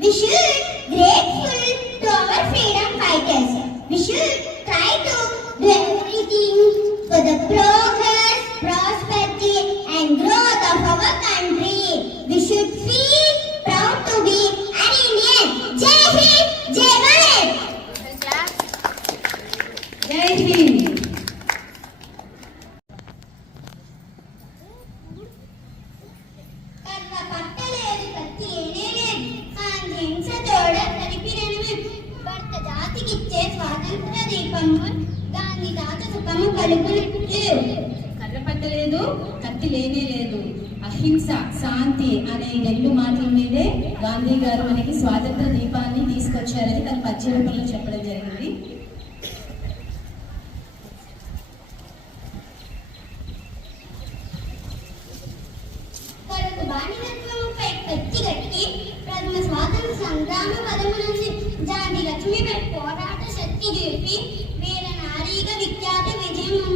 We should grateful to our freedom fighters. We should try to do everything for the progress, prosperity and growth of our country. We should feel proud to be an Indian. Jai Hind, Jai Bharat. Jai Hind. కర్రపట్టలేదు, కత్తి లేనే లేదు. అహింస, శాంతి అనే రెండు మాటల మీదే గాంధీ గారు మనకి స్వాతంత్ర దీపాన్ని తీసుకొచ్చారని తన పద్య రూపంలో చెప్పడం జరిగింది. స్వాతంత్ర సంగ్రామ పదమునంది జాతి లక్ష్మీబాయి పోరాట శక్తి చూపి వీర నారీగా విఖ్యాత విజయం